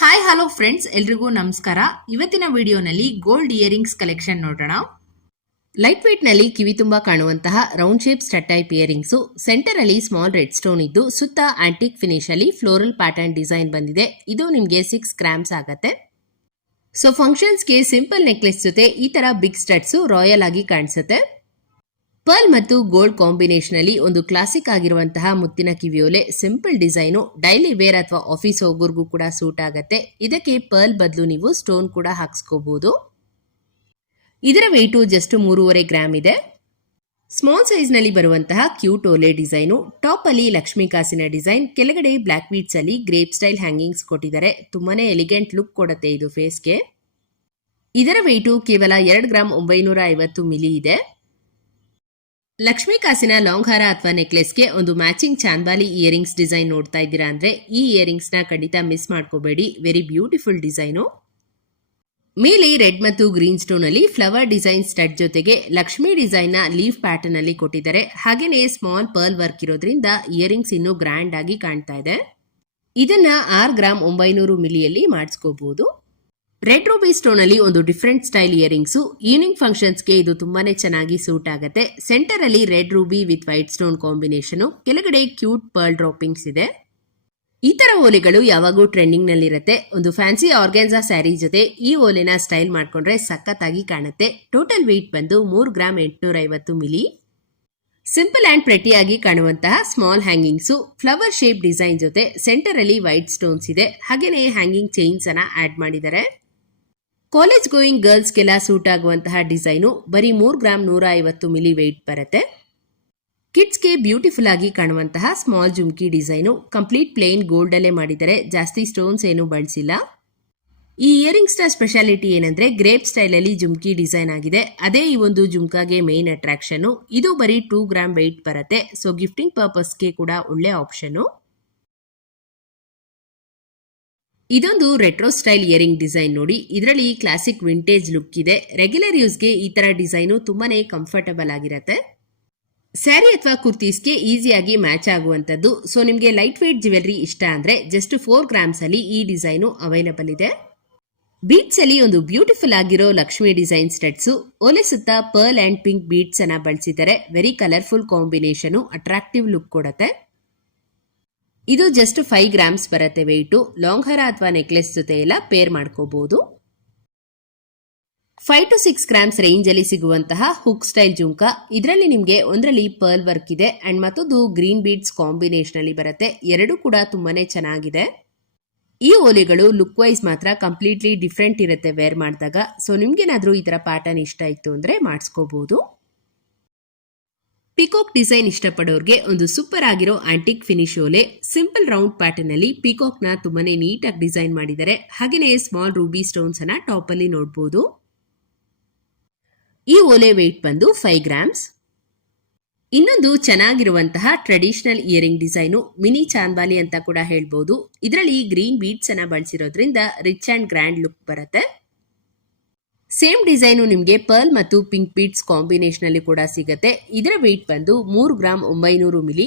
Hi hello friends, ಎಲ್ರಿಗೂ ನಮಸ್ಕಾರ. ಇವತ್ತಿನ ವಿಡಿಯೋನಲ್ಲಿ ಗೋಲ್ಡ್ ಇಯರಿಂಗ್ಸ್ ಕಲೆಕ್ಷನ್ ನೋಡೋಣ. ಲೈಟ್ ವೇಟ್ ನಲ್ಲಿ ಕಿವಿ ತುಂಬಾ ಕಾಣುವಂತಹ round shape stud type earrings, centre ಅಲ್ಲಿ ಸ್ಮಾಲ್ ರೆಡ್ ಸ್ಟೋನ್ ಇದ್ದು ಸುತ್ತ ಆಂಟಿಕ್ ಫಿನಿಶ್ ಅಲ್ಲಿ ಫ್ಲೋರಲ್ ಪ್ಯಾಟರ್ನ್ ಡಿಸೈನ್ ಬಂದಿದೆ. ಇದು ನಿಮಗೆ 6 ಗ್ರಾಮ್ಸ್ ಆಗುತ್ತೆ. ಸೊ ಫಂಕ್ಷನ್ಸ್ಗೆ ಸಿಂಪಲ್ ನೆಕ್ಲೆಸ್ ಜೊತೆ ಈ ತರ ಬಿಗ್ ಸ್ಟಡ್ಸ್ ರಾಯಲ್ ಆಗಿ ಕಾಣಿಸುತ್ತೆ. ಪರ್ಲ್ ಮತ್ತು ಗೋಲ್ಡ್ ಕಾಂಬಿನೇಷನ್ ಅಲ್ಲಿ ಒಂದು ಕ್ಲಾಸಿಕ್ ಆಗಿರುವಂತಹ ಮುತ್ತಿನ ಕಿವಿಯೋಲೆ ಸಿಂಪಲ್ ಡಿಸೈನು ಡೈಲಿ ವೇರ್ ಅಥವಾ ಆಫೀಸ್ ಹೋಗೋರ್ಗೂ ಕೂಡ ಸೂಟ್ ಆಗುತ್ತೆ. ಇದಕ್ಕೆ ಪರ್ಲ್ ಬದಲು ನೀವು ಸ್ಟೋನ್ ಕೂಡ ಹಾಕ್ಸ್ಕೋಬಹುದು. ಇದರ ವೆಯ್ಟು ಜಸ್ಟ್ 3.5 ಗ್ರಾಮ್ ಇದೆ. ಸ್ಮಾಲ್ ಸೈಜ್ ನಲ್ಲಿ ಬರುವಂತಹ ಕ್ಯೂಟ್ ಓಲೆ ಡಿಸೈನು, ಟಾಪ್ ಅಲ್ಲಿ ಲಕ್ಷ್ಮೀ ಕಾಸಿನ ಡಿಸೈನ್, ಕೆಳಗಡೆ ಬ್ಲಾಕ್ ಬೀಡ್ಸ್ ಅಲ್ಲಿ ಗ್ರೇಪ್ ಸ್ಟೈಲ್ ಹ್ಯಾಂಗಿಂಗ್ಸ್ ಕೊಟ್ಟಿದ್ದಾರೆ. ತುಂಬಾನೇ ಎಲಿಗೆಂಟ್ ಲುಕ್ ಕೊಡುತ್ತೆ ಇದು ಫೇಸ್ಗೆ. ಇದರ ವೆಯ್ಟು ಕೇವಲ 2 ಗ್ರಾಮ್ 950 ಮಿಲಿ ಇದೆ. ಲಕ್ಷ್ಮೀ ಕಾಸಿನ ಲಾಂಗ್ ಹಾರ ಅಥವಾ ನೆಕ್ಲೆಸ್ಗೆ ಒಂದು ಮ್ಯಾಚಿಂಗ್ ಚಾಂದ್ಬಾಲಿ ಇಯರಿಂಗ್ಸ್ ಡಿಸೈನ್ ನೋಡ್ತಾ ಇದ್ದೀರಾ ಅಂದ್ರೆ ಈ ಇಯರಿಂಗ್ಸ್ ನ ಖಂಡಿತ ಮಿಸ್ ಮಾಡ್ಕೋಬೇಡಿ. Very beautiful design. ಮೇಲೆ ರೆಡ್ ಮತ್ತು ಗ್ರೀನ್ ಸ್ಟೋನ್ ಅಲ್ಲಿ ಫ್ಲವರ್ ಡಿಸೈನ್ ಸ್ಟಡ್ ಜೊತೆಗೆ ಲಕ್ಷ್ಮೀ ಡಿಸೈನ್ ನ ಲೀಫ್ ಪ್ಯಾಟರ್ನ್ ಅಲ್ಲಿ ಕೊಟ್ಟಿದ್ದಾರೆ. ಹಾಗೇನೆ ಸ್ಮಾಲ್ ಪರ್ಲ್ ವರ್ಕ್ ಇರೋದ್ರಿಂದ ಇಯರಿಂಗ್ಸ್ ಇನ್ನೂ ಗ್ರ್ಯಾಂಡ್ ಆಗಿ ಕಾಣ್ತಾ ಇದೆ. ಇದನ್ನ 6 ಗ್ರಾಮ್ 900 ಮಿಲಿಯಲ್ಲಿ ಮಾಡಿಸ್ಕೋಬಹುದು. ರೆಡ್ ರೂಬಿ ಸ್ಟೋನ್ ಅಲ್ಲಿ ಒಂದು ಡಿಫರೆಂಟ್ ಸ್ಟೈಲ್ ಇಯರಿಂಗ್ಸ್, ಈವ್ನಿಂಗ್ ಫಂಕ್ಷನ್ಸ್ಗೆ ಇದು ತುಂಬಾನೇ ಚೆನ್ನಾಗಿ ಸೂಟ್ ಆಗುತ್ತೆ. ಸೆಂಟರ್ ಅಲ್ಲಿ red Ruby with white stone combination, ಕೆಳಗಡೆ ಕ್ಯೂಟ್ ಪರ್ಲ್ ಡ್ರಾಪಿಂಗ್ಸ್ ಇದೆ. ಈ ತರ ಓಲೆಗಳು ಯಾವಾಗೂ ಟ್ರೆಂಡಿಂಗ್ ನಲ್ಲಿ ಇರುತ್ತೆ. ಒಂದು ಫ್ಯಾನ್ಸಿ ಆರ್ಗ್ಯಾನ್ಸಾ ಸ್ಯಾರಿ ಜೊತೆ ಈ ಓಲೆನ ಸ್ಟೈಲ್ ಮಾಡ್ಕೊಂಡ್ರೆ ಸಖತ್ತಾಗಿ ಕಾಣುತ್ತೆ. ಟೋಟಲ್ ವೆಯ್ಟ್ ಬಂದು 3 ಗ್ರಾಮ್ 850 ಮಿಲಿ. ಸಿಂಪಲ್ ಅಂಡ್ ಪ್ರೆಟಿಯಾಗಿ ಕಾಣುವಂತಹ small hangings, flower shape design ಜೊತೆ ಸೆಂಟರ್ ಅಲ್ಲಿ ವೈಟ್ ಸ್ಟೋನ್ಸ್ ಇದೆ. ಹಾಗೇನೆ ಹ್ಯಾಂಗಿಂಗ್ ಚೈನ್ಸ್ ಅನ್ನ ಆಡ್ ಮಾಡಿದ್ದಾರೆ. ಕಾಲೇಜ್ ಗೋಯಿಂಗ್ ಗರ್ಲ್ಸ್ಗೆಲ್ಲ ಸೂಟ್ ಆಗುವಂತಹ ಡಿಸೈನು, ಬರೀ 3 ಗ್ರಾಮ್ 150 ಮಿಲಿ ವೆಯ್ಟ್ ಬರುತ್ತೆ. ಕಿಡ್ಸ್ಗೆ ಬ್ಯೂಟಿಫುಲ್ ಆಗಿ ಕಾಣುವಂತಹ ಸ್ಮಾಲ್ ಜುಮ್ಕಿ ಡಿಸೈನು, ಕಂಪ್ಲೀಟ್ ಪ್ಲೇನ್ ಗೋಲ್ಡ್ ಅಲ್ಲೇ ಮಾಡಿದರೆ, ಜಾಸ್ತಿ ಸ್ಟೋನ್ಸ್ ಏನು ಬಳಸಿಲ್ಲ. ಈ ಇಯರಿಂಗ್ಸ್ ನ ಸ್ಪೆಷಾಲಿಟಿ ಏನಂದ್ರೆ ಗ್ರೇಪ್ ಸ್ಟೈಲ್ ಅಲ್ಲಿ ಜುಮ್ಕಿ ಡಿಸೈನ್ ಆಗಿದೆ. ಅದೇ ಈ ಒಂದು ಜುಮ್ಕಾಗೆ ಮೇನ್ ಅಟ್ರಾಕ್ಷನ್. ಇದು ಬರೀ 2 ಗ್ರಾಮ್ ವೆಯ್ಟ್ ಬರುತ್ತೆ. ಸೊ ಗಿಫ್ಟಿಂಗ್ ಪರ್ಪಸ್ಗೆ ಕೂಡ ಒಳ್ಳೆ ಆಪ್ಷನ್. ಇದೊಂದು ರೆಟ್ರೋ ಸ್ಟೈಲ್ ಇಯರಿಂಗ್ ಡಿಸೈನ್ ನೋಡಿ. ಇದರಲ್ಲಿ ಕ್ಲಾಸಿಕ್ ವಿಂಟೇಜ್ ಲುಕ್ ಇದೆ. ರೆಗ್ಯುಲರ್ ಯೂಸ್ಗೆ ಈ ತರ ಡಿಸೈನು ತುಂಬಾನೇ ಕಂಫರ್ಟಬಲ್ ಆಗಿರುತ್ತೆ. ಸ್ಯಾರಿ ಅಥವಾ ಕುರ್ತೀಸ್ಗೆ ಈಸಿಯಾಗಿ ಮ್ಯಾಚ್ ಆಗುವಂತದ್ದು. ಸೊ ನಿಮಗೆ ಲೈಟ್ ವೇಟ್ ಜ್ಯುವೆಲರಿ ಇಷ್ಟ ಅಂದ್ರೆ ಜಸ್ಟ್ 4 ಗ್ರಾಮ್ಸ್ ಅಲ್ಲಿ ಈ ಡಿಸೈನು ಅವೈಲಬಲ್ ಇದೆ. ಬೀಡ್ಸ್ ಅಲ್ಲಿ ಒಂದು ಬ್ಯೂಟಿಫುಲ್ ಆಗಿರೋ ಲಕ್ಷ್ಮಿ ಡಿಸೈನ್ ಸ್ಟಡ್ಸ್, ಓಲೆ ಸುತ್ತ ಪರ್ಲ್ ಅಂಡ್ ಪಿಂಕ್ ಬೀಡ್ಸ್ ಅನ್ನ ಬಳಸಿದ್ದಾರೆ. Very colourful combination, attractive look ಕೊಡುತ್ತೆ. ಇದು ಜಸ್ಟ್ 5 ಗ್ರಾಮ್ಸ್ ಬರುತ್ತೆ ವೆಯ್ಟು. ಲಾಂಗ್ ಹಾರ ಅಥವಾ ನೆಕ್ಲೆಸ್ ಜೊತೆ ಎಲ್ಲ ಪೇರ್ ಮಾಡ್ಕೋಬಹುದು. 5 to 6 ಗ್ರಾಮ್ಸ್ ರೇಂಜ್ ಅಲ್ಲಿ ಸಿಗುವಂತಹ ಹುಕ್ ಸ್ಟೈಲ್ ಜುಮ್ಕಾ. ಇದರಲ್ಲಿ ನಿಮಗೆ ಒಂದರಲ್ಲಿ ಪರ್ಲ್ ವರ್ಕ್ ಇದೆ ಅಂಡ್ ಮತ್ತೊಂದು ಗ್ರೀನ್ ಬೀಡ್ಸ್ ಕಾಂಬಿನೇಷನ್ ಅಲ್ಲಿ ಬರುತ್ತೆ. ಎರಡು ಕೂಡ ತುಂಬಾನೇ ಚೆನ್ನಾಗಿದೆ. ಈ ಓಲೆಗಳು ಲುಕ್ ವೈಸ್ ಮಾತ್ರ ಕಂಪ್ಲೀಟ್ಲಿ ಡಿಫ್ರೆಂಟ್ ಇರುತ್ತೆ ವೇರ್ ಮಾಡಿದಾಗ. ಸೊ ನಿಮ್ಗೇನಾದ್ರೂ ಈ ತರ ಪ್ಯಾಟರ್ನ್ ಇಷ್ಟ ಇತ್ತು ಅಂದ್ರೆ ಮಾಡಿಸ್ಕೋಬಹುದು. ಪಿಕಾಕ್ ಡಿಸೈನ್ ಇಷ್ಟಪಡೋರ್ಗೆ ಒಂದು ಸೂಪರ್ ಆಗಿರೋ ಆಂಟಿಕ್ ಫಿನಿಶ್ ಓಲೆ, ಸಿಂಪಲ್ ರೌಂಡ್ ಪ್ಯಾಟರ್ನ್ ಅಲ್ಲಿ ಪಿಕಾಕ್ ನ ತುಂಬಾನೇ ನೀಟಾಗಿ ಡಿಸೈನ್ ಮಾಡಿದ್ದಾರೆ. ಹಾಗೇನೆ ಸ್ಮಾಲ್ ರೂಬಿ ಸ್ಟೋನ್ಸ್ ಅನ್ನ ಟಾಪ್ ಅಲ್ಲಿ ನೋಡಬಹುದು. ಈ ಓಲೆ ವೆಯ್ಟ್ ಬಂದು 5 ಗ್ರಾಮ್ಸ್. ಇನ್ನೊಂದು ಚೆನ್ನಾಗಿರುವಂತಹ traditional earring design, mini chandbali ಅಂತ ಕೂಡ ಹೇಳ್ಬಹುದು. ಇದರಲ್ಲಿ ಗ್ರೀನ್ ಬೀಡ್ಸ್ ಅನ್ನ ಬಳಸಿರೋದ್ರಿಂದ ರಿಚ್ ಅಂಡ್ ಗ್ರ್ಯಾಂಡ್ ಲುಕ್ ಬರುತ್ತೆ. ಸೇಮ್ ಡಿಸೈನು ನಿಮಗೆ ಪರ್ಲ್ ಮತ್ತು ಪಿಂಕ್ ಬೀಡ್ಸ್ ಕಾಂಬಿನೇಷನ್ ಅಲ್ಲಿ ಕೂಡ ಸಿಗುತ್ತೆ. ಇದರ ವೆಯ್ಟ್ ಬಂದು 3 ಗ್ರಾಮ್ 900 ಮಿಲಿ.